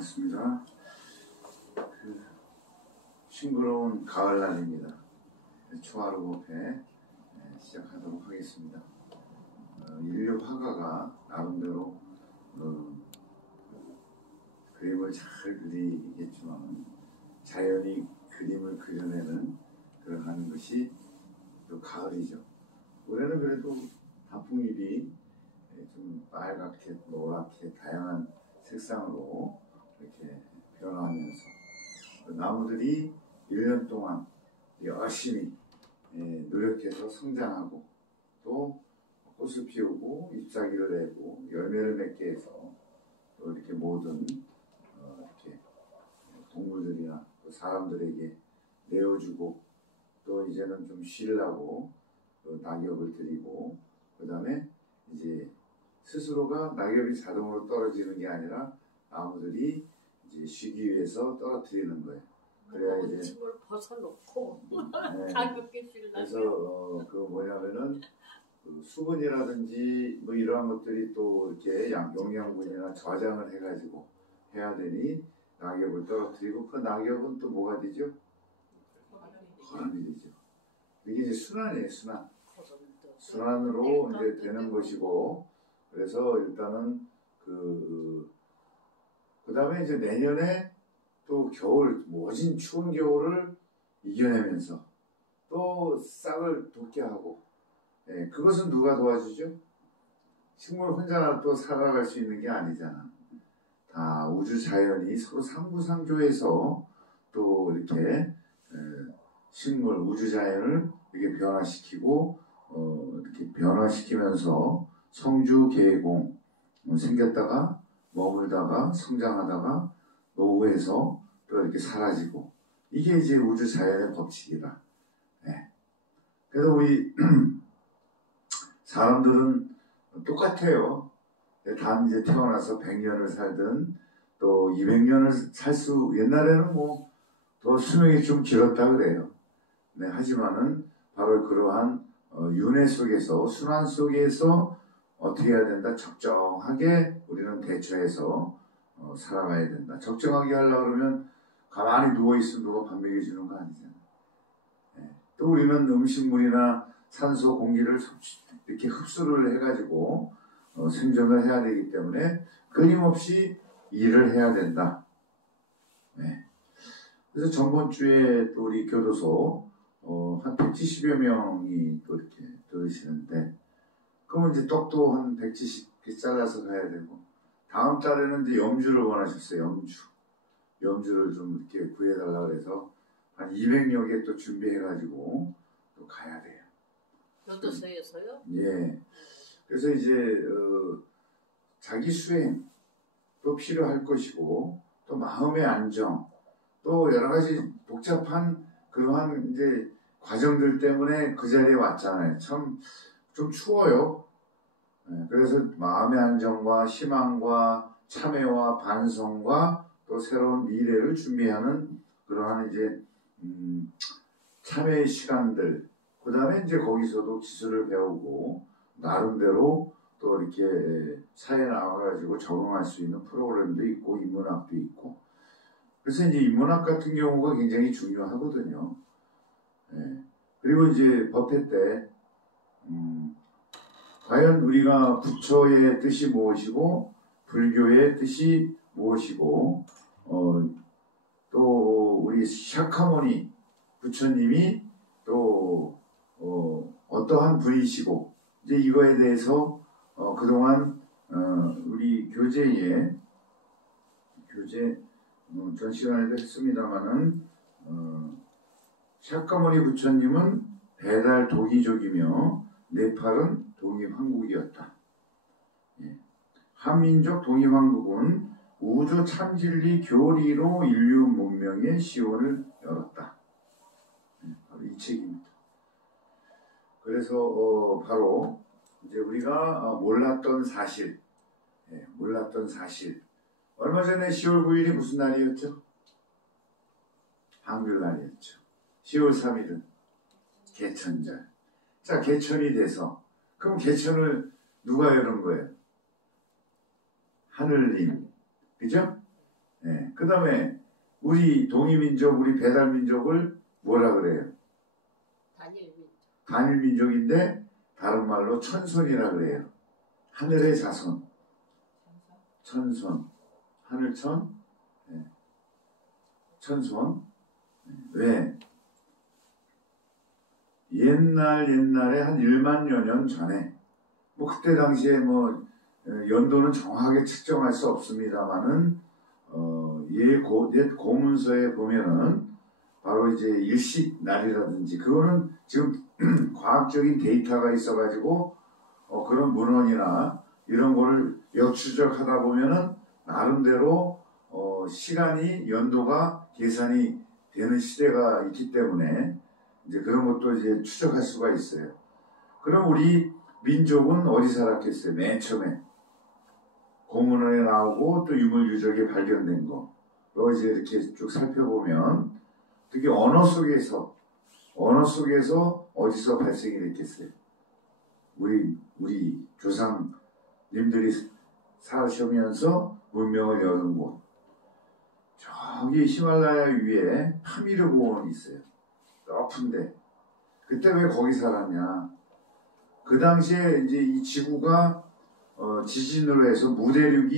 반갑습니다. 싱그러운 가을날입니다. 초하루법회 시작하도록 하겠습니다. 인류 화가가 나름대로 그림을 잘 그리겠지만 자연이 그림을 그려내는 그러한 것이 또 가을이죠. 올해는 그래도 단풍잎이 좀 빨갛게 노랗게 다양한 색상으로 이렇게 변화하면서 나무들이 1년 동안 열심히 노력해서 성장하고 또 꽃을 피우고 잎사귀를 내고 열매를 맺게 해서 또 이렇게 모든 이렇게 동물들이나 또 사람들에게 내어주고 또 이제는 좀 쉬려고 낙엽을 드리고 그 다음에 이제 스스로가 낙엽이 자동으로 떨어지는 게 아니라 나무들이 이제 쉬기 위해서 떨어뜨리는 거예요. 그래야 이제 짐을 벗어놓고 네. 가볍게 쉬려고. 그래서 그 뭐냐면은 그 수분이라든지 뭐 이러한 것들이 또 이렇게 영양분이나 저장을 해가지고 해야 되니 낙엽을 떨어뜨리고 그 낙엽은 또 뭐가 되죠? 거름이 되죠. 이게 이제 순환이에요, 순환. 순환으로 이제 되는 것이고, 그래서 일단은 그 다음에 이제 내년에 또 겨울, 모진 추운 겨울을 이겨내면서 또 싹을 돋게 하고, 그것은 누가 도와주죠? 식물 혼자 또 살아갈 수 있는 게 아니잖아. 다 우주 자연이 서로 상부상조해서 또 이렇게 식물, 우주 자연을 이렇게 변화시키고, 이렇게 변화시키면서 성주 계공 생겼다가 머물다가 성장하다가 노후해서 또 이렇게 사라지고 이게 이제 우주 자연의 법칙이다. 그래서 우리 사람들은 똑같아요. 단 이제 태어나서 100년을 살든 또 200년을 살 수 옛날에는 뭐 더 수명이 좀 길었다 그래요. 하지만은 바로 그러한 윤회 속에서 순환 속에서 어떻게 해야 된다? 적정하게 우리는 대처해서 살아가야 된다. 적정하게 하려고 그러면 가만히 누워있으면 누가 밥 먹여주는 거 아니잖아. 또 우리는 음식물이나 산소, 공기를 이렇게 흡수를 해가지고 생존을 해야 되기 때문에 끊임없이 일을 해야 된다. 그래서 저번 주에 또 우리 교도소 한 170여 명이 또 이렇게 들으시는데 그러면 이제 떡도 한 170개 잘라서 가야 되고 다음 달에는 이제 염주를 원하셨어요. 염주를 좀 이렇게 구해달라 그래서 한 200여 개 또 준비해가지고 또 가야 돼요. 교도소에서요? 예. 그래서 이제 자기 수행도 필요할 것이고 또 마음의 안정 또 여러 가지 복잡한 그러한 이제 과정들 때문에 그 자리에 왔잖아요. 참 좀 추워요. 그래서 마음의 안정과 희망과 참회와 반성과 또 새로운 미래를 준비하는 그러한 이제 참회의 시간들. 그 다음에 이제 거기서도 기술을 배우고 나름대로 또 이렇게 사회에 나와가지고 적응할 수 있는 프로그램도 있고 인문학도 있고. 그래서 이제 인문학 같은 경우가 굉장히 중요하거든요. 그리고 이제 법회 때 과연 우리가 부처의 뜻이 무엇이고 불교의 뜻이 무엇이고 또 우리 샤카모니 부처님이 또 어떠한 분이시고 이제 이거에 대해서 그동안 우리 교재 전 시간에도 했습니다마는 샤카모니 부처님은 배달 도기족이며 네팔은 동이황국이었다. 한민족 동이황국은 우주 참진리 교리로 인류 문명의 시원을 열었다. 바로 이 책입니다. 그래서 바로 이제 우리가 몰랐던 사실, 얼마 전에 10월 9일이 무슨 날이었죠? 한글날이었죠. 10월 3일은 개천절. 자, 개천이 돼서 그럼 개천을 누가 여는 거예요? 하늘님. 그죠? 예. 그 다음에 우리 동이민족, 우리 배달민족을 뭐라 그래요? 단일민족. 단일민족인데 다른 말로 천손이라 그래요. 하늘의 자손. 천손. 하늘천. 예. 천손. 왜? 옛날에 한 1만여 년 전에 뭐 그때 당시에 뭐 연도는 정확하게 측정할 수 없습니다만은 옛 고문서에 보면은 바로 이제 일식 날이라든지 그거는 지금 과학적인 데이터가 있어가지고 그런 문헌이나 이런 거를 역추적하다 보면은 나름대로 시간이 연도가 계산이 되는 시대가 있기 때문에 이제 그런 것도 이제 추적할 수가 있어요. 그럼 우리 민족은 어디 살았겠어요? 맨 처음에 고문원에 나오고 또 유물유적에 발견된 거. 또 이제 이렇게 쭉 살펴보면 특히 언어 속에서 어디서 발생이 됐겠어요? 우리 조상님들이 사시면서 문명을 여는 곳. 저기 히말라야 위에 파미르 고원이 있어요. 높은데. 그때 왜 거기 살았냐? 그 당시에 이제 이 지구가 지진으로 해서 무대륙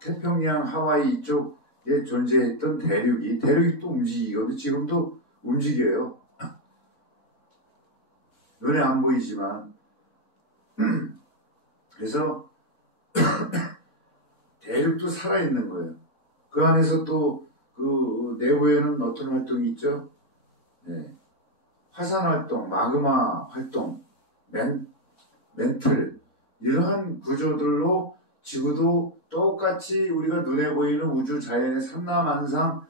태평양 하와이 이쪽에 존재했던 대륙이 또 움직이거든요. 지금도 움직여요. 눈에 안 보이지만. 그래서 대륙도 살아있는 거예요. 그 안에서 또 그 내부에는 어떤 활동이 있죠? 네. 화산 활동, 마그마 활동, 멘틀 이러한 구조들로 지구도 똑같이 우리가 눈에 보이는 우주 자연의 삼라만상이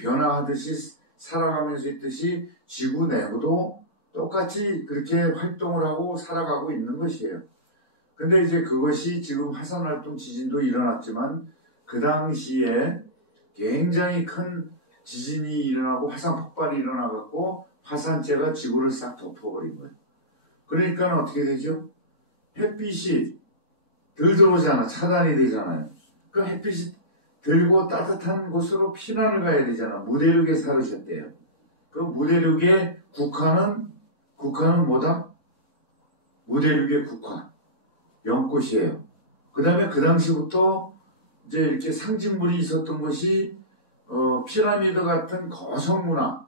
변화하듯이 살아가면서 있듯이 지구 내부도 똑같이 그렇게 활동을 하고 살아가고 있는 것이에요. 근데 이제 그것이 지금 화산 활동 지진도 일어났지만 그 당시에 굉장히 큰 지진이 일어나고 화산 폭발이 일어나갖고 화산재가 지구를 싹 덮어버린 거예요. 그러니까 어떻게 되죠? 햇빛이 덜 들어오잖아. 차단이 되잖아요. 그 햇빛이 들고 따뜻한 곳으로 피난을 가야 되잖아. 무대륙에 살으셨대요. 그 무대륙의 국화는 뭐다? 무대륙의 국화. 연꽃이에요. 그 다음에 그 당시부터 이제 이렇게 상징물이 있었던 것이 피라미드 같은 거성문화,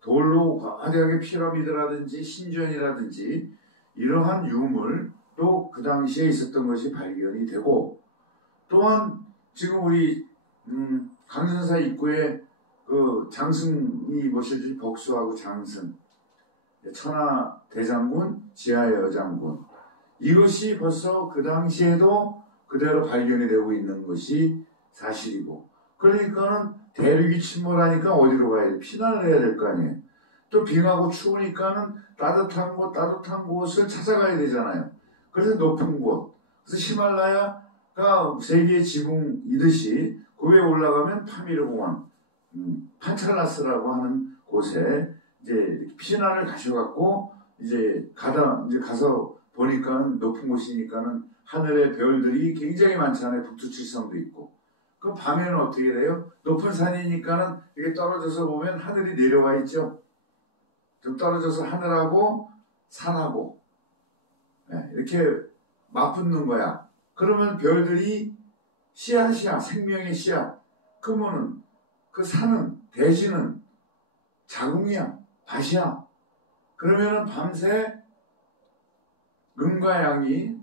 돌로 거대하게 피라미드라든지 신전이라든지 이러한 유물도 그 당시에 있었던 것이 발견이 되고, 또한 지금 우리 강전사 입구에 그 장승이 모셔진 복수하고 장승, 천하 대장군, 지하 여장군, 이것이 벌써 그 당시에도 그대로 발견이 되고 있는 것이 사실이고, 그러니까는 대륙이 침몰하니까 어디로 가야 돼? 피난을 해야 될 거 아니에요. 또 빙하고 추우니까는 따뜻한 곳을 찾아가야 되잖아요. 그래서 높은 곳, 그래서 히말라야가 세계의 지붕이듯이 그 위에 올라가면 파미르 공원, 판찰라스라고 하는 곳에 이제 피난을 가셔갖고 이제 가서 보니까는 높은 곳이니까는 하늘의 별들이 굉장히 많잖아요. 북두칠성도 있고. 그 밤에는 어떻게 돼요? 높은 산이니까는 이렇게 떨어져서 보면 하늘이 내려와 있죠. 좀 떨어져서 하늘하고 산하고 이렇게 맞붙는 거야. 그러면 별들이 씨앗이야. 생명의 씨앗. 그러면은 그 산은 대지는 자궁이야. 밭이야. 그러면은 밤새 음과 양이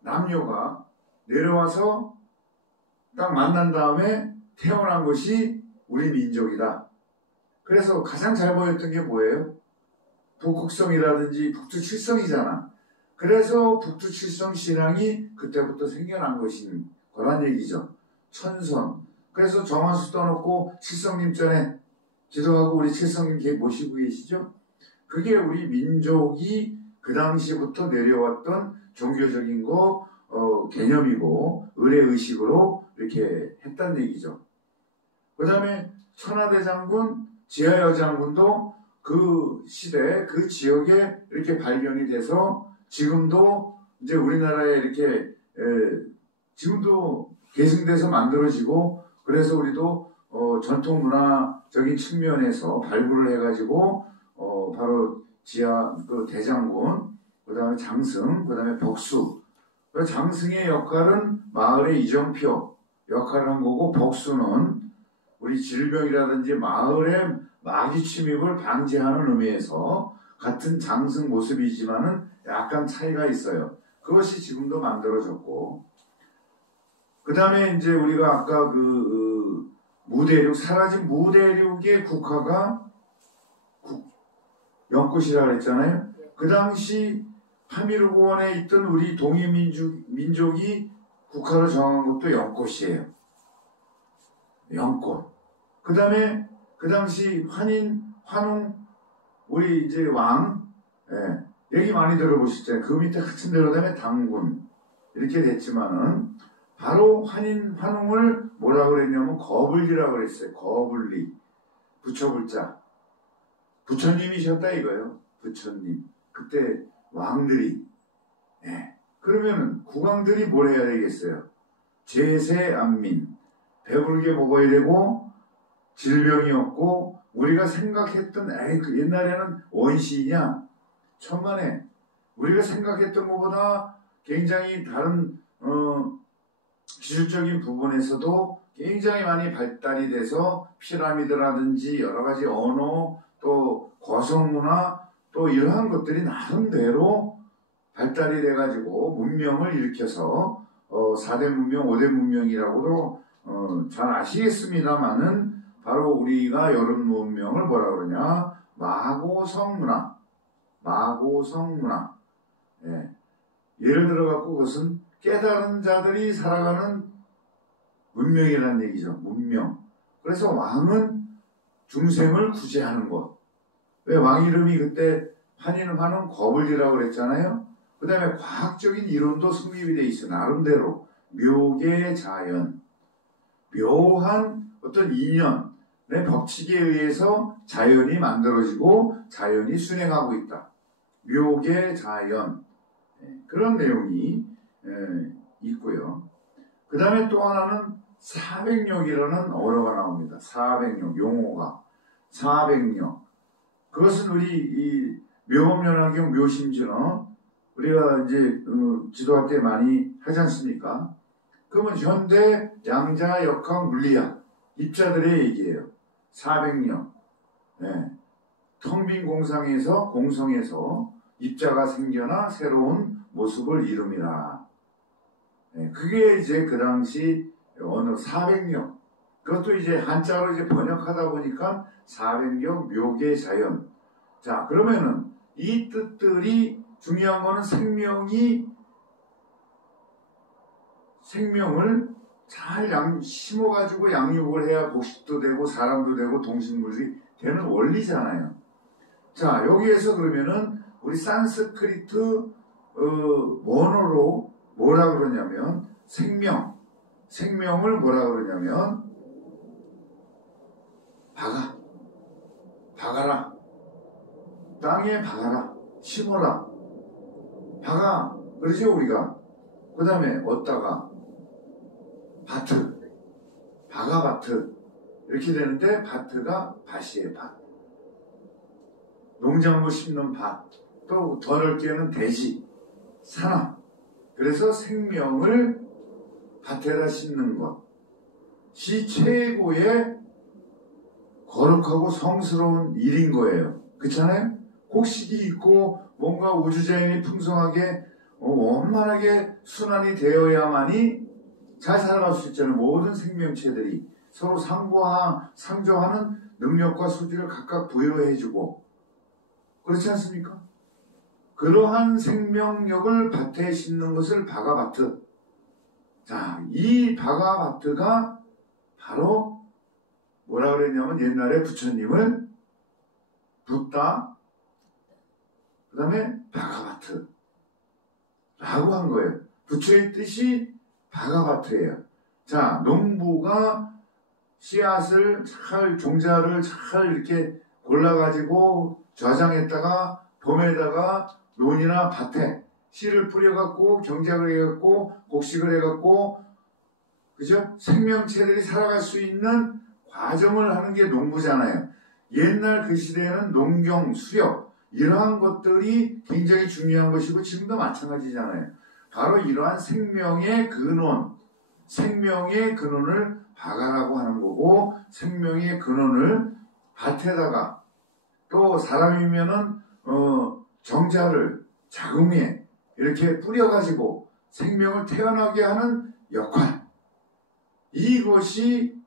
남녀가 내려와서 딱 만난 다음에 태어난 것이 우리 민족이다. 그래서 가장 잘 보였던 게 뭐예요? 북극성이라든지 북두칠성이잖아. 그래서 북두칠성 신앙이 그때부터 생겨난 것인 거란 얘기죠. 천선. 그래서 정화수 떠놓고 칠성님 전에 기도하고 우리 칠성님 모시고 계시죠? 그게 우리 민족이 그 당시부터 내려왔던 종교적인 개념이고 의례의식으로 이렇게 했단 얘기죠. 그 다음에 천하대장군, 지하여장군도 그 시대, 그 지역에 이렇게 발견이 돼서 지금도 이제 우리나라에 이렇게 지금도 계승돼서 만들어지고 그래서 우리도 전통 문화적인 측면에서 발굴을 해가지고 바로 지하 그 대장군, 그다음에 장승, 그다음에 벅수. 장승의 역할은 마을의 이정표 역할을 한 거고, 벅수는 우리 질병이라든지 마을의 마귀 침입을 방지하는 의미에서 같은 장승 모습이지만은 약간 차이가 있어요. 그것이 지금도 만들어졌고, 그 다음에 이제 우리가 아까 무대륙, 사라진 무대륙의 국화가 연꽃이라고 했잖아요. 그 당시 파미르고원에 있던 우리 동이민족이 국화를 정한 것도 연꽃이에요. 연꽃. 그 다음에 그 당시 환웅, 우리 이제 왕, 얘기 많이 들어보셨잖아요. 그 밑에 같은 데로 다음에 당군. 이렇게 됐지만은, 바로 환웅을 뭐라 그랬냐면 거불리라고 그랬어요. 거불리. 부처불자. 부처님이셨다 이거예요. 부처님. 그때 왕들이. 그러면 국왕들이 뭘 해야 되겠어요? 제세안민. 배부르게 먹어야 되고, 질병이 없고, 우리가 생각했던, 그 옛날에는 원시이냐? 천만에. 우리가 생각했던 것보다 굉장히 다른, 기술적인 부분에서도 굉장히 많이 발달이 돼서 피라미드라든지 여러 가지 언어, 또 거성문화, 또 이러한 것들이 나름대로 발달이 돼가지고 문명을 일으켜서 4대 문명, 5대 문명이라고도 잘 아시겠습니다만은 바로 우리가 여름 문명을 뭐라 그러냐? 마고성문화. 예를 들어갖고 그것은 깨달은 자들이 살아가는 문명이라는 얘기죠. 문명. 그래서 왕은 중생을 구제하는 것. 왜 왕 이름이 그때 환웅 거불리라고 그랬잖아요. 그 다음에 과학적인 이론도 성립이 돼 있어. 나름대로 묘계자연, 묘한 어떤 인연의 법칙에 의해서 자연이 만들어지고 자연이 순행하고 있다. 묘계자연, 그런 내용이 있고요. 그 다음에 또 하나는 사백력이라는 언어가 나옵니다. 사백력, 용어가. 사백력. 그것은 우리 이 묘법연화경 묘심지는 우리가 이제 지도할 때 많이 하지 않습니까? 그러면 현대 양자, 역학, 물리학 입자들의 얘기예요. 사백력. 텅 빈 공성에서 입자가 생겨나 새로운 모습을 이룹니다. 그게 이제 그 당시 언어 사백력. 그것도 이제 한자로 이제 번역하다 보니까 사백력 묘계자연. 자, 그러면은 이 뜻들이 중요한 거는 생명을 잘 심어가지고 양육을 해야 복식도 되고 사람도 되고 동식물이 되는 원리잖아요. 자, 여기에서 그러면은 우리 산스크리트 원어로 뭐라 그러냐면 생명을 뭐라 그러냐면 박아라. 땅에 박아라. 심어라. 박아. 그러죠, 우리가. 그 다음에 얻다가 밭을. 박아밭을. 이렇게 되는데 밭가 밭이에요, 밭. 농작물 심는 밭. 또 더 넓게는 대지. 사람. 그래서 생명을 밭에다 심는 것이 최고의 거룩하고 성스러운 일인 거예요. 그렇잖아요? 곡식이 있고 뭔가 우주자연이 풍성하게 원만하게 순환이 되어야만이 잘 살아갈 수 있잖아요. 모든 생명체들이 서로 상조하는 능력과 소질을 각각 부여해주고 그렇지 않습니까? 그러한 생명력을 밭에 심는 것을 박아밭. 자, 이 박아밭가 바로 뭐라 그랬냐면 옛날에 부처님을 붓다, 그 다음에 박아밭 라고 한 거예요. 부처의 뜻이 박아밭이에요. 자, 농부가 씨앗을 종자를 잘 이렇게 골라가지고 저장했다가 봄에다가 논이나 밭에 씨를 뿌려갖고 경작을 해갖고 곡식을 해갖고 그죠? 생명체들이 살아갈 수 있는 과정을 하는 게 농부잖아요. 옛날 그 시대에는 농경, 수렵 이러한 것들이 굉장히 중요한 것이고 지금도 마찬가지잖아요. 바로 이러한 생명의 근원을 박아라고 하는 거고 생명의 근원을 밭에다가 또 사람이면은 정자를 자궁에 이렇게 뿌려가지고 생명을 태어나게 하는 역할 이것이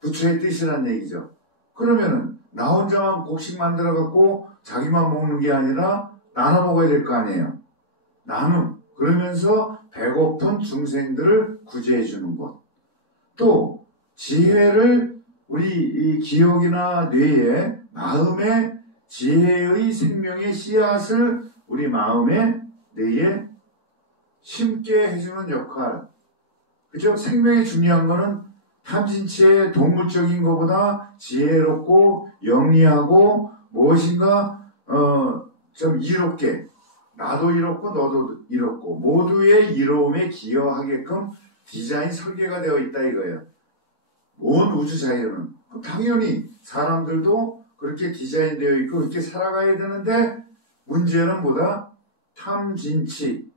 부처의 뜻이란 얘기죠. 그러면은 나 혼자만 곡식 만들어갖고 자기만 먹는 게 아니라 나눠 먹어야 될 거 아니에요. 나눔. 그러면서 배고픈 중생들을 구제해 주는 것. 또 지혜를 우리 이 기억이나 뇌에 마음의 지혜의 생명의 씨앗을 우리 마음에 뇌에 심게 해주는 역할. 그죠? 생명이 중요한 거는 탐진치의 동물적인 것보다 지혜롭고 영리하고 무엇인가 좀 이롭게 나도 이롭고 너도 이롭고 모두의 이로움에 기여하게끔 디자인 설계가 되어 있다 이거예요. 온 우주 자연은 당연히 사람들도 그렇게 디자인되어 있고 그렇게 살아가야 되는데 문제는 뭐다? 탐진치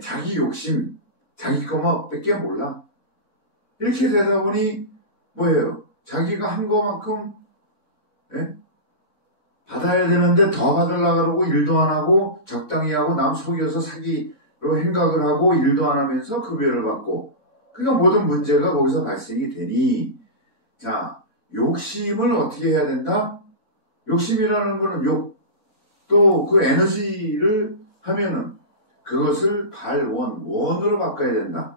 자기 욕심 자기 것만 밖에 몰라. 이렇게 되다 보니 뭐예요? 자기가 한 것만큼 받아야 되는데 더 받으려고 그러고 일도 안 하고 적당히 하고 남 속여서 사기로 행각을 하고 일도 안 하면서 급여를 받고 그러니까 모든 문제가 거기서 발생이 되니 자 욕심을 어떻게 해야 된다? 욕심이라는 거는 또 그 에너지를 하면은 그것을 원으로 바꿔야 된다.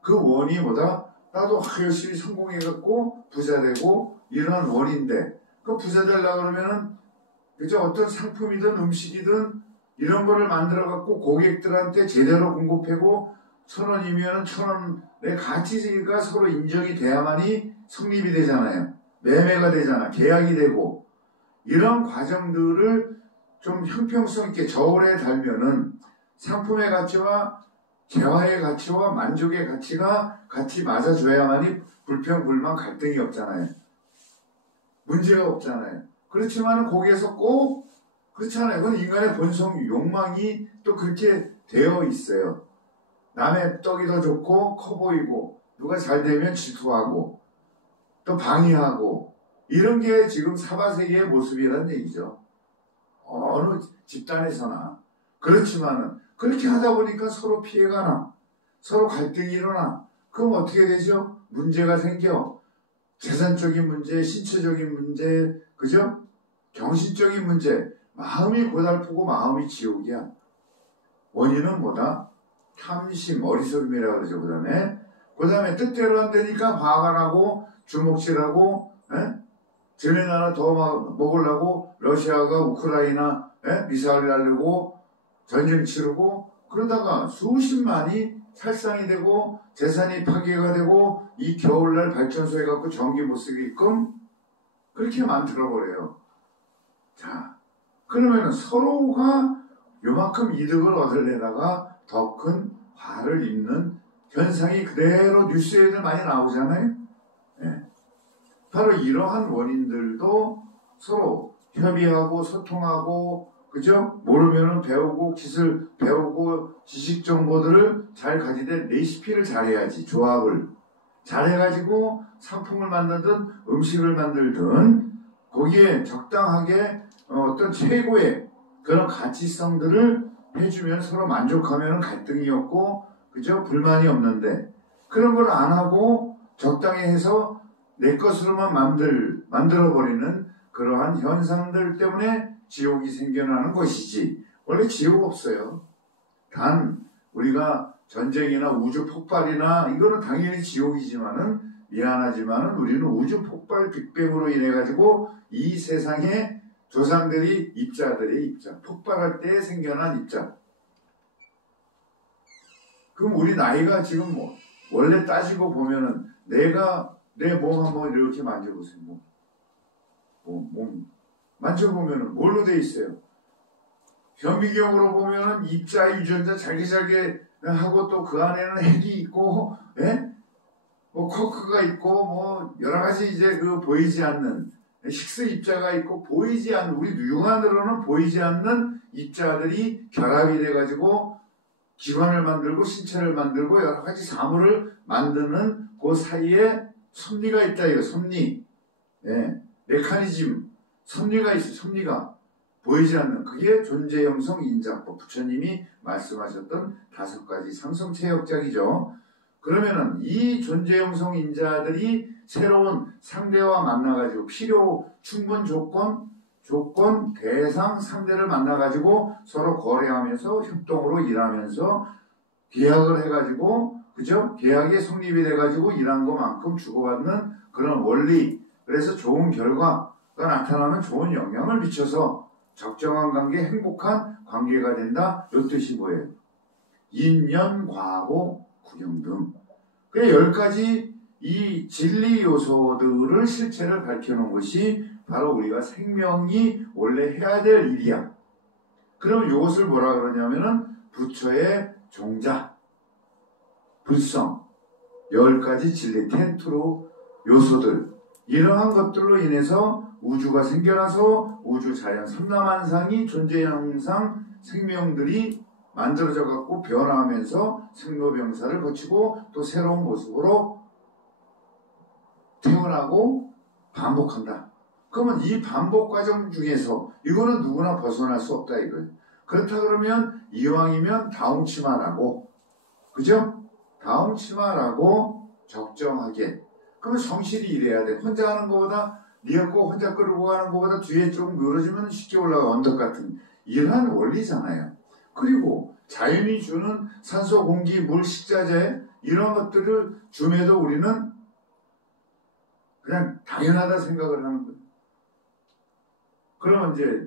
그 원이 뭐다? 나도 열심히 성공해갖고 부자 되고 이러한 원인데 그 부자 되려고 그러면은 그죠? 어떤 상품이든 음식이든 이런 거를 만들어갖고 고객들한테 제대로 공급하고 1,000원이면 1,000원의 가치가 서로 인정이 돼야만이 성립이 되잖아요. 매매가 되잖아. 계약이 되고 이런 과정들을 좀 형평성 있게 저울에 달면은 상품의 가치와 재화의 가치와 만족의 가치가 같이 맞아줘야만이 불평, 불만, 갈등이 없잖아요. 문제가 없잖아요. 그렇지만 거기에서 꼭 그렇잖아요. 그건 인간의 본성, 욕망이 또 그렇게 되어 있어요. 남의 떡이 더 좋고 커 보이고 누가 잘 되면 질투하고 또 방해하고 이런 게 지금 사바세계의 모습이라는 얘기죠. 어느 집단에서나. 그렇지만은 그렇게 하다 보니까 서로 피해가 나. 서로 갈등이 일어나. 그럼 어떻게 되죠? 문제가 생겨. 재산적인 문제, 신체적인 문제, 그죠? 정신적인 문제. 마음이 고달프고 마음이 지옥이야. 원인은 뭐다? 탐심, 어리석음이라고 그러죠. 그 다음에 뜻대로 안 되니까 화가 나고 주먹질하고 쟤네 나라 더 먹으려고 러시아가 우크라이나 미사일 날리고 전쟁 치르고 그러다가 수십만이 살상이 되고 재산이 파괴가 되고 이 겨울날 발전소에 갖고 전기 못 쓰게끔 그렇게 만들어버려요. 자, 그러면 서로가 요만큼 이득을 얻으려다가 더 큰 화를 입는 현상이 그대로 뉴스에도 많이 나오잖아요. 바로 이러한 원인들도 서로 협의하고 소통하고 그죠? 모르면은 배우고 기술 배우고 지식 정보들을 잘 가지되 레시피를 잘해야지. 조합을 잘해가지고 상품을 만들든 음식을 만들든 거기에 적당하게 어떤 최고의 그런 가치성들을 해주면 서로 만족하면 갈등이 없고 그죠? 불만이 없는데 그런 걸 안 하고 적당히 해서 내 것으로만 만들어버리는 그러한 현상들 때문에 지옥이 생겨나는 것이지 원래 지옥 없어요. 단 우리가 전쟁이나 우주 폭발이나 이거는 당연히 지옥이지만은 미안하지만은 우리는 우주 폭발 빅뱅으로 인해 가지고 이 세상에 조상들이 입자들의 입자 폭발할 때 생겨난 입자. 그럼 우리 나이가 지금 뭐 원래 따지고 보면은 내가 내 몸 한번 이렇게 만져보세요. 몸 만져보면은 뭘로 돼 있어요? 현미경으로 보면은 입자, 유전자 자기자기 하고 또 그 안에는 핵이 있고, 뭐 코크가 있고 뭐 여러 가지 이제 그 보이지 않는 식스 입자가 있고 보이지 않는 우리 육안으로는 보이지 않는 입자들이 결합이 돼가지고 기관을 만들고 신체를 만들고 여러 가지 사물을 만드는 그 사이에 섭리가 있다 이거 섭리. 예, 메커니즘 섭리가 있어. 섭리가 보이지 않는 그게 존재 형성 인자법 부처님이 말씀하셨던 5가지 상성체역작이죠. 그러면은 이 존재 형성 인자들이 새로운 상대와 만나가지고 필요 충분 조건 대상 상대를 만나가지고 서로 거래하면서 협동으로 일하면서 계약을 해가지고 그죠? 계약이 성립이 돼가지고 일한 것만큼 주고받는 그런 원리. 그래서 좋은 결과가 나타나면 좋은 영향을 미쳐서 적정한 관계, 행복한 관계가 된다. 이 뜻이 뭐예요? 인연, 과보, 구경 등. 그 10가지 이 진리 요소들을 실체를 밝혀놓은 것이 바로 우리가 생명이 원래 해야 될 일이야. 그럼 이것을 뭐라 그러냐면은 부처의 종자, 불성, 10가지 진리, 텐트로 요소들 이러한 것들로 인해서 우주가 생겨나서 우주 자연 삼라만상이 존재 형상 생명들이 만들어져 갖고 변화하면서 생로병사를 거치고 또 새로운 모습으로 태어나고 반복한다. 그러면 이 반복 과정 중에서 이거는 누구나 벗어날 수 없다 이거예요. 그렇다 그러면 이왕이면 다홍치마라고 그죠? 다홍치마라고 적정하게 그러면 성실히 일해야 돼. 혼자 하는 것보다 니가 꼭 혼자 끌고 가는 것보다 뒤에 조금 늘어지면 쉽게 올라가 언덕 같은 이러한 원리잖아요. 그리고 자연이 주는 산소, 공기, 물, 식자재 이런 것들을 줌에도 우리는 그냥 당연하다 생각을 하는 거예요. 그러면 이제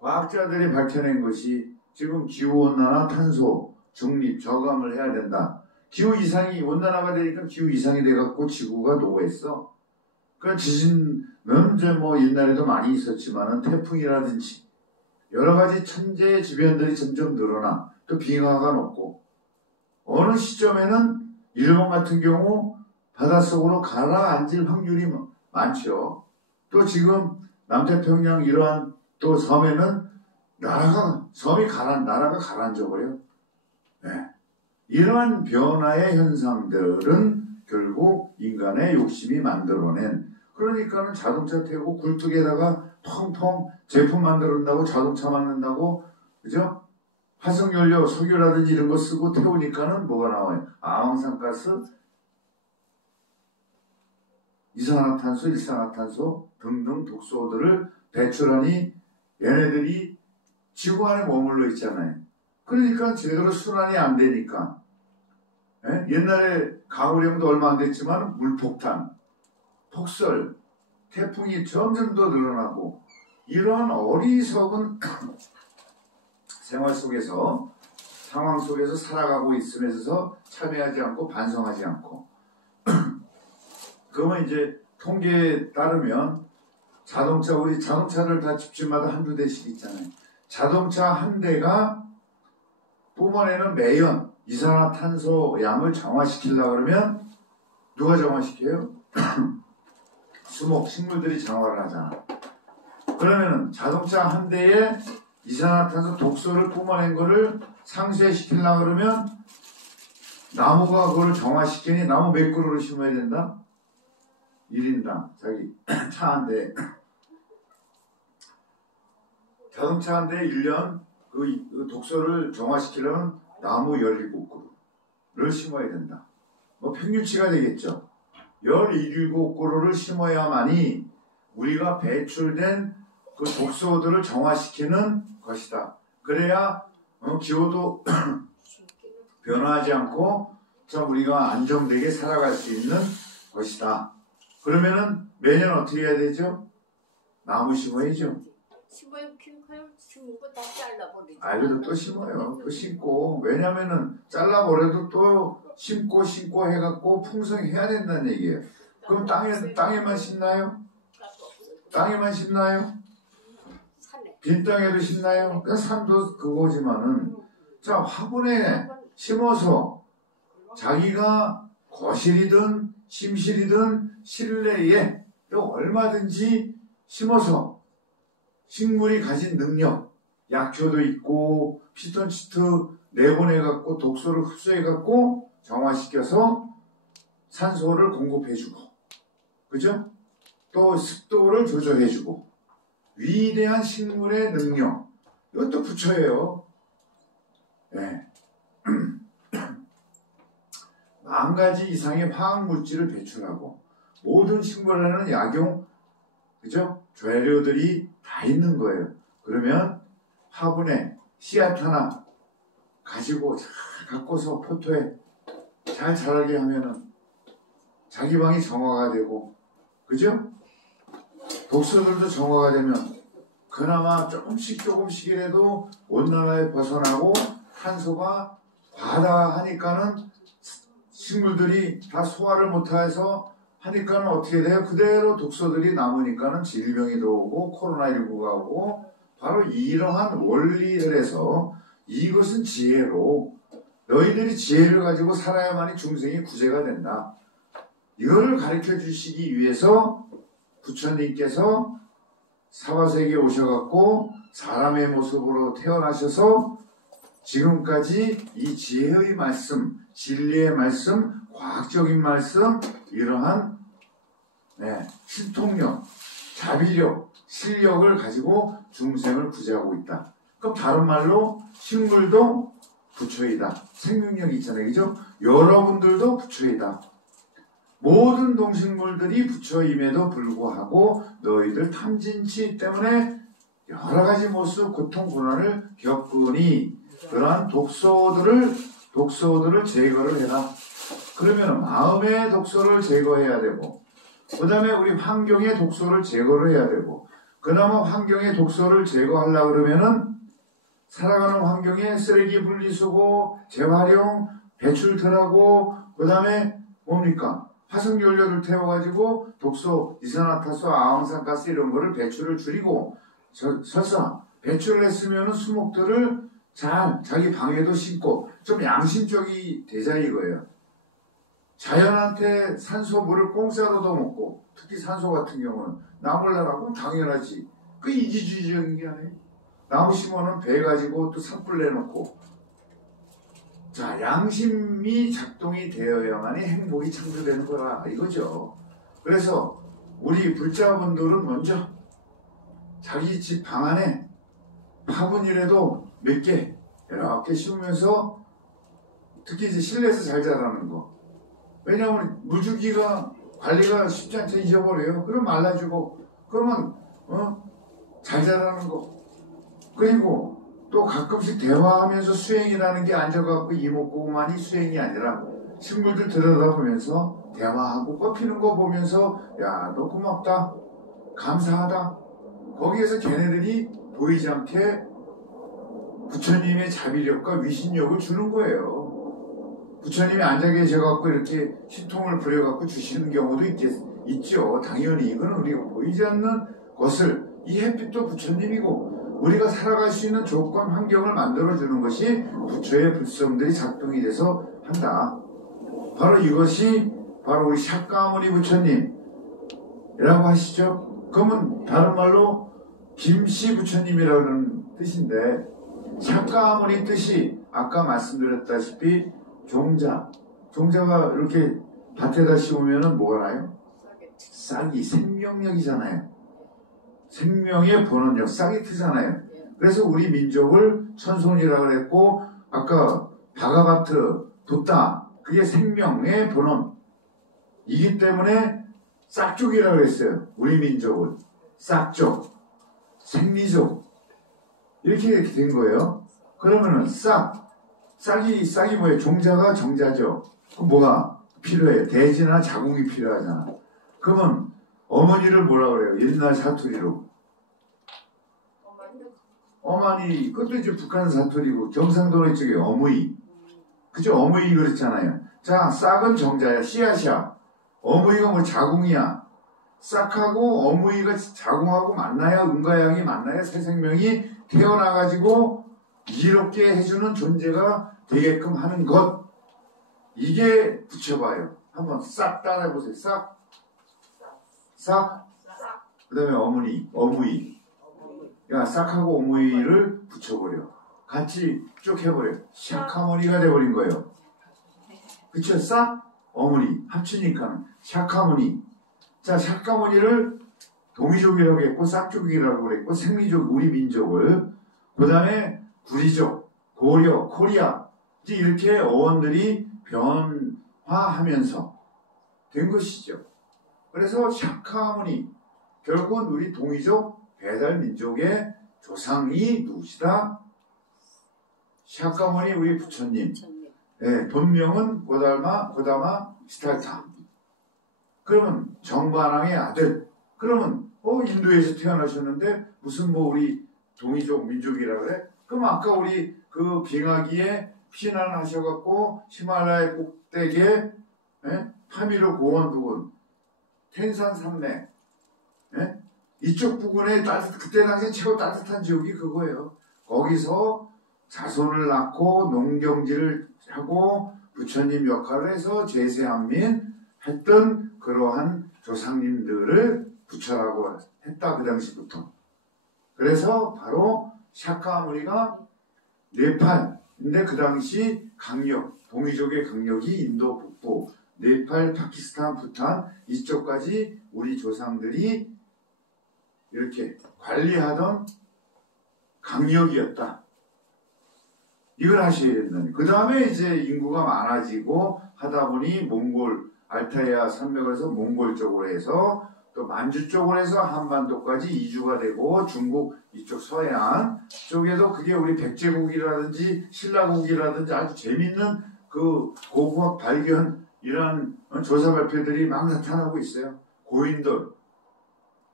과학자들이 밝혀낸 것이 지금 기후온난화, 탄소, 중립, 저감을 해야 된다. 기후 이상이 온난화가 되니까 기후 이상이 돼갖고 지구가 노했어. 그러니까 지진은 이제 뭐 옛날에도 많이 있었지만은 태풍이라든지 여러 가지 천재의 지변들이 점점 늘어나 또 빙하가 높고 어느 시점에는 일본 같은 경우 바닷속으로 가라앉을 확률이 많죠. 또 지금 남태평양 이러한 또 섬에는 나라가 가라앉아 버려요. 네. 이러한 변화의 현상들은 결국 인간의 욕심이 만들어낸 그러니까는 자동차 태우고 굴뚝에다가 펑펑 제품 만들어낸다고 자동차 만든다고 그죠? 화석연료 석유라든지 이런 거 쓰고 태우니까는 뭐가 나와요? 아황산가스, 이산화탄소, 일산화탄소 등등 독소들을 배출하니 얘네들이 지구 안에 머물러 있잖아요. 그러니까 제대로 순환이 안 되니까 옛날에 가을염도 얼마 안 됐지만 물폭탄, 폭설, 태풍이 점점 더 늘어나고 이러한 어리석은 생활 속에서 상황 속에서 살아가고 있으면서 참여하지 않고 반성하지 않고 그러면 이제 통계에 따르면 우리 자동차를 다 집집마다 한두 대씩 있잖아요. 자동차 한 대가 뿜어내는 매연 이산화탄소 양을 정화시키려고 그러면 누가 정화시켜요? 수목, 식물들이 정화를 하잖아. 그러면 자동차 한 대에 이산화탄소 독소를 뿜어낸 거를 상쇄시키려고 그러면 나무가 그걸 정화시키니 나무 몇 그루를 심어야 된다? 1인당 자기 차 한 대 자동차 한 대에 1년 그 독소를 정화시키려면 나무 17그루를 심어야 된다. 뭐 평균치가 되겠죠. 17그루를 심어야만이 우리가 배출된 그 독소들을 정화시키는 것이다. 그래야 기후도 변화하지 않고 참 우리가 안정되게 살아갈 수 있는 것이다. 그러면은 매년 어떻게 해야 되죠? 나무 심어야죠. 심어요, 심고 다 잘라버리죠. 그래도 또 심어요. 또 심고. 왜냐면은 잘라버려도 또 심고 해갖고 풍성해야 된다는 얘기예요. 그럼 땅에만 심나요? 땅에만 심나요? 빈 땅에도 심나요? 산도 그거지만은 자 화분에 심어서 자기가 거실이든 침실이든 실내에 또 얼마든지 심어서 식물이 가진 능력, 약효도 있고 피톤치드 내보내갖고 독소를 흡수해갖고 정화시켜서 산소를 공급해주고, 그죠? 또 습도를 조절해주고, 위대한 식물의 능력, 이것도 부처예요. 네. 10,000가지 이상의 화학물질을 배출하고 모든 식물에는 약용, 그죠? 재료들이 다 있는 거예요. 그러면 화분에 씨앗 하나 가지고 잘 갖고서 포토에 잘 자라게 하면은 자기 방이 정화가 되고, 그죠? 독소들도 정화가 되면 그나마 조금씩이라도 온난화에 벗어나고 탄소가 과다하니까는 식물들이 다 소화를 못해서 하니까는 어떻게 돼요? 그대로 독소들이 남으니까는 질병이 오고 코로나19가 오고, 바로 이러한 원리들에서 이것은 지혜로, 너희들이 지혜를 가지고 살아야만이 중생이 구제가 된다. 이거를 가르쳐 주시기 위해서 부처님께서 사바세계에 오셔갖고 사람의 모습으로 태어나셔서 지금까지 이 지혜의 말씀, 진리의 말씀, 과학적인 말씀, 이러한 신통력, 자비력, 실력을 가지고 중생을 구제하고 있다. 그럼 다른 말로 식물도 부처이다. 생명력이 있잖아요. 그죠? 여러분들도 부처이다. 모든 동식물들이 부처임에도 불구하고 너희들 탐진치 때문에 여러 가지 모습 고통 고난을 겪으니 그러한 독소들을 제거를 해라. 그러면 마음의 독소를 제거해야 되고, 그 다음에 우리 환경의 독소를 제거를 해야 되고, 그나마 환경의 독소를 제거하려고 그러면은 살아가는 환경에 쓰레기 분리수거, 재활용, 배출 덜하고, 그 다음에 뭡니까? 화석연료를 태워가지고 독소, 이산화탄소, 아황산가스 이런 거를 배출을 줄이고, 설사 배출을 했으면 수목들을 잘 자기 방에도 심고, 좀 양심적이 되자 이거예요. 자연한테 산소 물을 공짜로도 먹고, 특히 산소 같은 경우는 나물라라고 당연하지. 그 이기주의적인 게 아니에요. 나무 심어는 배 가지고 또 산불 내놓고. 자, 양심이 작동이 되어야만이 행복이 창조되는 거라 이거죠. 그래서 우리 불자분들은 먼저 자기 집 방 안에 화분이라도 몇 개 이렇게 심으면서, 특히 이제 실내에서 잘 자라는 거. 왜냐하면 물주기가 관리가 쉽지 않죠. 잊어버려요. 그럼 말라주고, 그러면 잘 자라는 거. 그리고 또 가끔씩 대화하면서 수행이라는 게 앉아갖고 이목구만이 수행이 아니라 식물들 들여다보면서 대화하고 꽃 피는 거 보면서, 야, 너 고맙다, 감사하다. 거기에서 걔네들이 보이지 않게 부처님의 자비력과 위신력을 주는 거예요. 부처님이 앉아 계셔갖고 이렇게 신통을 부려갖고 주시는 경우도 있죠. 당연히 이거는 우리가 보이지 않는 것을, 이 햇빛도 부처님이고 우리가 살아갈 수 있는 조건 환경을 만들어주는 것이 부처의 불성들이 작동이 돼서 한다. 바로 이것이 바로 우리 샤까무니 부처님이라고 하시죠. 그러면 다른 말로 김씨 부처님이라는 뜻인데, 샤까무니 뜻이 아까 말씀드렸다시피 종자가 이렇게 밭에다 심으면 뭐가 나요? 싹이, 생명력이잖아요. 생명의 본원력, 싹이 트잖아요. 그래서 우리 민족을 천손이라고 그랬고, 아까 바가바트, 붓다, 그게 생명의 본원이기 때문에 싹족이라고 그랬어요. 우리 민족을 싹족, 생리족, 이렇게 된 거예요. 그러면은 싹이 뭐예요? 종자가 정자죠. 그럼 뭐가 필요해? 대지나 자궁이 필요하잖아. 그러면 어머니를 뭐라 그래요? 옛날 사투리로. 어머니, 그것도 이제 북한 사투리고, 경상도 쪽에 어무이. 그죠? 어무이 그랬잖아요. 자, 싹은 정자야, 씨앗이야. 어무이가 뭐 자궁이야. 싹하고 어무이가 자궁하고 만나야, 음과 양이 만나야 새 생명이 태어나가지고 이롭게 해주는 존재가 되게끔 하는 것. 이게 부처봐요. 한번 싹 따라해보세요. 싹. 그 다음에 어무이. 야, 싹하고 어무이를 붙여버려. 같이 쭉 해버려. 샥하모니가 돼버린 거예요. 그쵸? 싹, 어머니 합치니까 샥하모니. 자, 샥하모니를 동이족이라고 했고 싹족이라고 그랬고 생미족 우리 민족을 그 다음에 구리족, 고려, 코리아 이제 이렇게 어원들이 변화하면서 된 것이죠. 그래서 샥하모니 결국은 우리 동이족 배달민족의 조상이 누구시다? 샥하모니 우리 부처님. 네, 본명은 고다마 시달타. 그러면 정반왕의 아들. 그러면 인도에서 태어나셨는데 무슨 우리 동이족 민족이라 그래? 그럼 아까 우리 그 빙하기에 피난하셔갖고 히말라야 꼭대기에 파미르 고원 부근 텐산 산맥 이쪽 부근에 그때 당시 최고 따뜻한 지역이 그거예요. 거기서 자손을 낳고 농경지를 하고 부처님 역할을 해서 제세한민 했던 그러한 조상님들을 부처라고 했다. 그 당시부터. 그래서 바로 샤카무니가 네팔인데 그 당시 강력, 동이족의 강력이 인도 북부, 네팔, 파키스탄, 부탄 이쪽까지 우리 조상들이 이렇게 관리하던 강력이었다. 이걸 하셔야 된다니. 그 다음에 이제 인구가 많아지고 하다 보니 몽골, 알타이아 산맥에서 몽골 쪽으로 해서 또 만주 쪽으로 해서 한반도까지 이주가 되고 중국 이쪽 서해안 쪽에도 그게 우리 백제국이라든지 신라국이라든지 아주 재밌는 그 고고학 발견 이런 조사 발표들이 막 나타나고 있어요. 고인돌.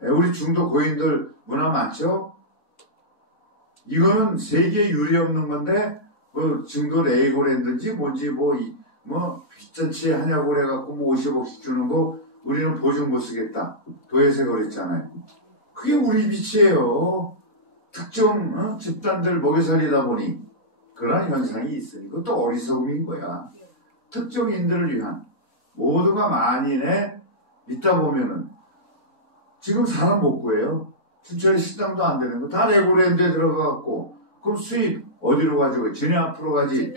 우리 중도 고인돌 문화 많죠? 이거는 세계에 유례 없는 건데 중도 레이고랜드인지 뭔지 빚잔치 하냐고 해갖고 50억씩 주는 거 우리는 보증 못 쓰겠다. 도에서 그랬잖아요. 그게 우리 빛이에요. 특정 집단들 먹여살리다 보니 그런 현상이 있으니 그것도 어리석음인 거야. 특정인들을 위한 모두가 만인에 있다 보면은 지금 사람 못 구해요. 춘천에 식당도 안 되는 거 다 레고랜드에 들어가갖고 그럼 수입 어디로 가지고 지네 앞으로 가지.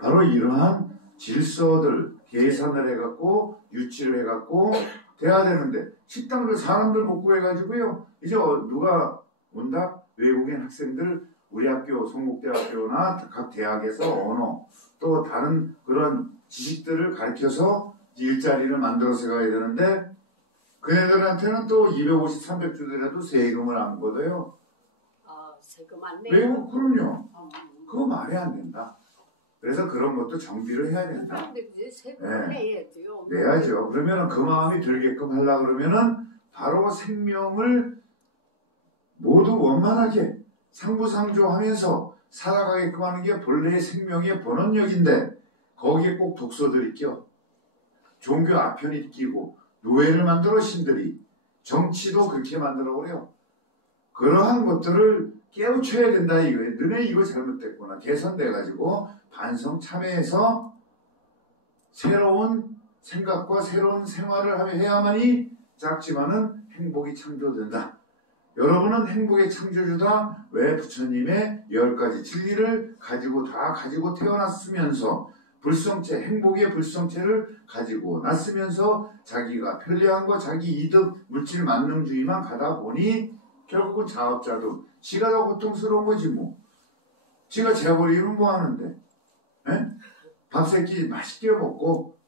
바로 이러한 질서들 계산을 해갖고 유치를 해갖고 돼야 되는데 식당들 사람들 못 구해가지고요. 이제 누가 온다? 외국인 학생들 우리 학교 성북대학교나 각 대학에서 언어 또 다른 그런 지식들을 가르쳐서 일자리를 만들어서 가야 되는데 그네들한테는 또 250, 300주더라도 세금을 안 걷어요. 세금 안 내요? 외국 그럼요. 그거 말이 안 된다. 그래서 그런 것도 정비를 해야 된다. 근데 세금을 내야죠. 내야죠. 그러면은 그 마음이 들게끔 하려고 그러면은 바로 생명을 모두 원만하게 상부상조하면서 살아가게끔 하는 게 본래의 생명의 본원력인데 거기에 꼭 독소들이 껴. 종교 아편이 끼고 노예를 만들어 신들이 정치도 그렇게 만들어 버려. 그러한 것들을 깨우쳐야 된다 이거예요. 너네 이거 잘못됐구나. 개선돼가지고 반성 참여해서 새로운 생각과 새로운 생활을 해야만이 작지만은 행복이 창조된다. 여러분은 행복의 창조주다. 왜 부처님의 10가지 진리를 다 가지고 태어났으면서 불성체, 행복의 불성체를 가지고 났으면서 자기가 편리한 거, 자기 이득, 물질 만능주의만 가다 보니 결국은 자업자도 지가 더 고통스러운 거지 뭐. 지가 재벌이면 뭐 하는데. 밥 새끼 맛있게 먹고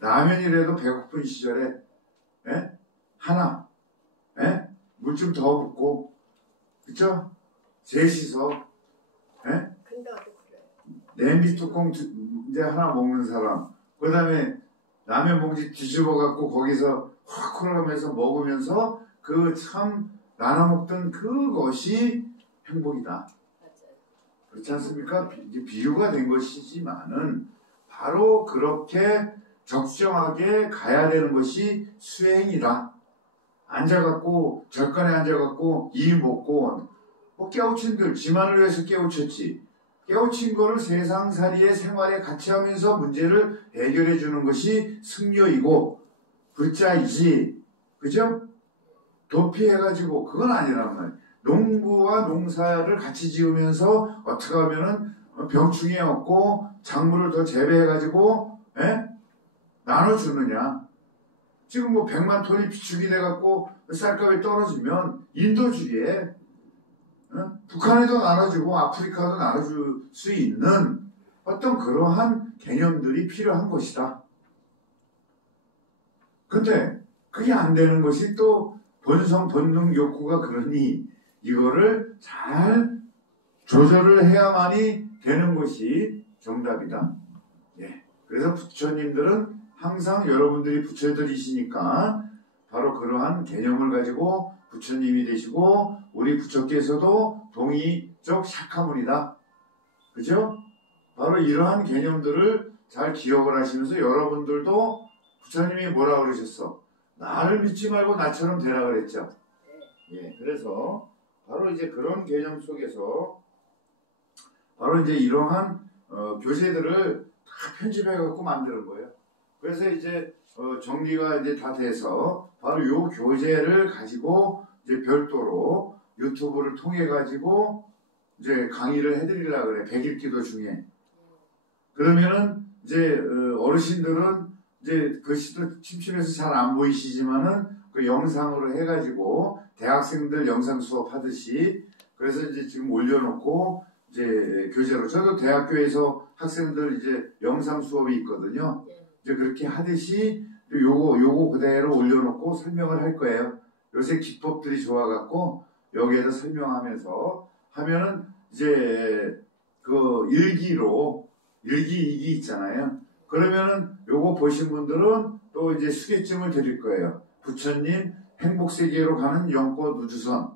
라면이라도 배고픈 시절에 하나 물 좀 더 붓고 그쵸? 셋이서 냄비 뚜껑 이제 하나 먹는 사람 그 다음에 라면 봉지 뒤집어 갖고 거기서 확 흘러가면서 먹으면서 그 참 나눠 먹던 그것이 행복이다. 그렇지 않습니까? 이게 비유가 된 것이지만은 바로 그렇게 적정하게 가야 되는 것이 수행이다. 앉아갖고 절간에 앉아갖고 이 먹고 깨우친들 지만을 위해서 깨우쳤지. 깨우친 거를 세상살이의 생활에 같이 하면서 문제를 해결해 주는 것이 승려이고 불자이지. 그죠? 도피해가지고 그건 아니란 말이에요. 농부와 농사를 같이 지으면서 어떻게 하면은 병충해 없고 작물을 더 재배해가지고 나눠주느냐. 지금 뭐 100만 톤이 비축이 돼갖고 쌀값이 떨어지면 인도주의에 북한에도 나눠주고 아프리카도 나눠줄 수 있는 어떤 그러한 개념들이 필요한 것이다. 근데 그게 안 되는 것이 또 본성, 본능 욕구가 그러니 이거를 잘 조절을 해야만이 되는 것이 정답이다. 예. 그래서 부처님들은 항상 여러분들이 부처들이시니까 바로 그러한 개념을 가지고 부처님이 되시고 우리 부처께서도 동의적 샤카문이다. 그죠? 바로 이러한 개념들을 잘 기억을 하시면서 여러분들도 부처님이 뭐라 그러셨어? 나를 믿지 말고 나처럼 되라 그랬죠. 예, 그래서 바로 이제 그런 개념 속에서 바로 이제 이러한 교재들을 다 편집해 갖고 만드는 거예요. 그래서 이제 정리가 이제 다 돼서 바로 요 교재를 가지고 이제 별도로 유튜브를 통해 가지고 이제 강의를 해드리려고 그래. 100일기도 중에. 그러면은 이제 어르신들은 이제 글씨도 침침해서 잘 안 보이시지만은 그 영상으로 해가지고 대학생들 영상 수업 하듯이 그래서 이제 지금 올려놓고 이제 교재로 저도 대학교에서 학생들 이제 영상 수업이 있거든요. 이제 그렇게 하듯이 요거 그대로 올려놓고 설명을 할 거예요. 요새 기법들이 좋아갖고 여기에서 설명하면서 하면은 이제 그 일기로 일기 있잖아요. 그러면은 요거 보신 분들은 또 이제 수계점을 드릴 거예요. 부처님 행복세계로 가는 영꽃 우주선을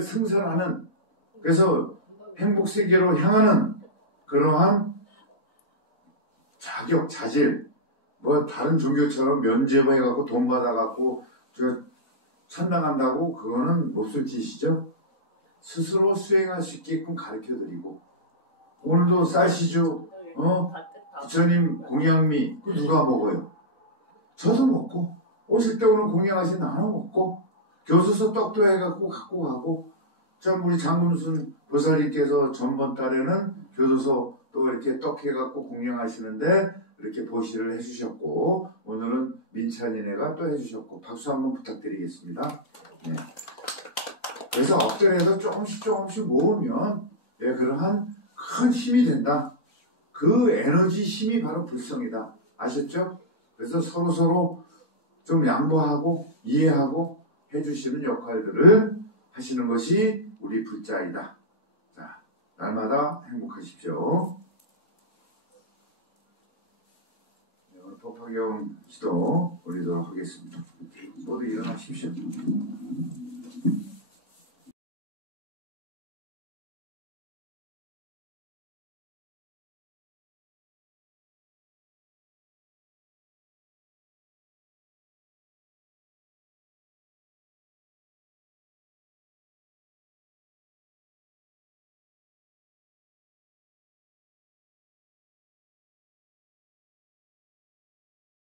승선하는 그래서 행복세계로 향하는 그러한 자격, 자질 뭐 다른 종교처럼 면제부 해갖고 돈 받아갖고 저 천당한다고 그거는 몹쓸 짓이죠. 스스로 수행할 수 있게끔 가르쳐드리고 오늘도 쌀시주 부처님 공양미 그 누가 먹어요? 저도 먹고 오실 때 오늘 공양하신 나눠 먹고 교수서 떡도 해갖고 갖고 가고 참 우리 장금순 보살님께서 전번 달에는 교도소 또 이렇게 떡 해갖고 공양하시는데 이렇게 보시를 해주셨고 오늘은 민찬이네가 또 해주셨고 박수 한번 부탁드리겠습니다. 네. 그래서 엎드려서 조금씩 모으면 그러한 큰 힘이 된다. 그 에너지 힘이 바로 불성이다. 아셨죠? 그래서 서로 좀 양보하고 이해하고 해주시는 역할들을 하시는 것이 우리 불자이다. 자, 날마다 행복하십시오. 네, 오늘 법화경 기도 올리도록 하겠습니다. 모두 일어나십시오.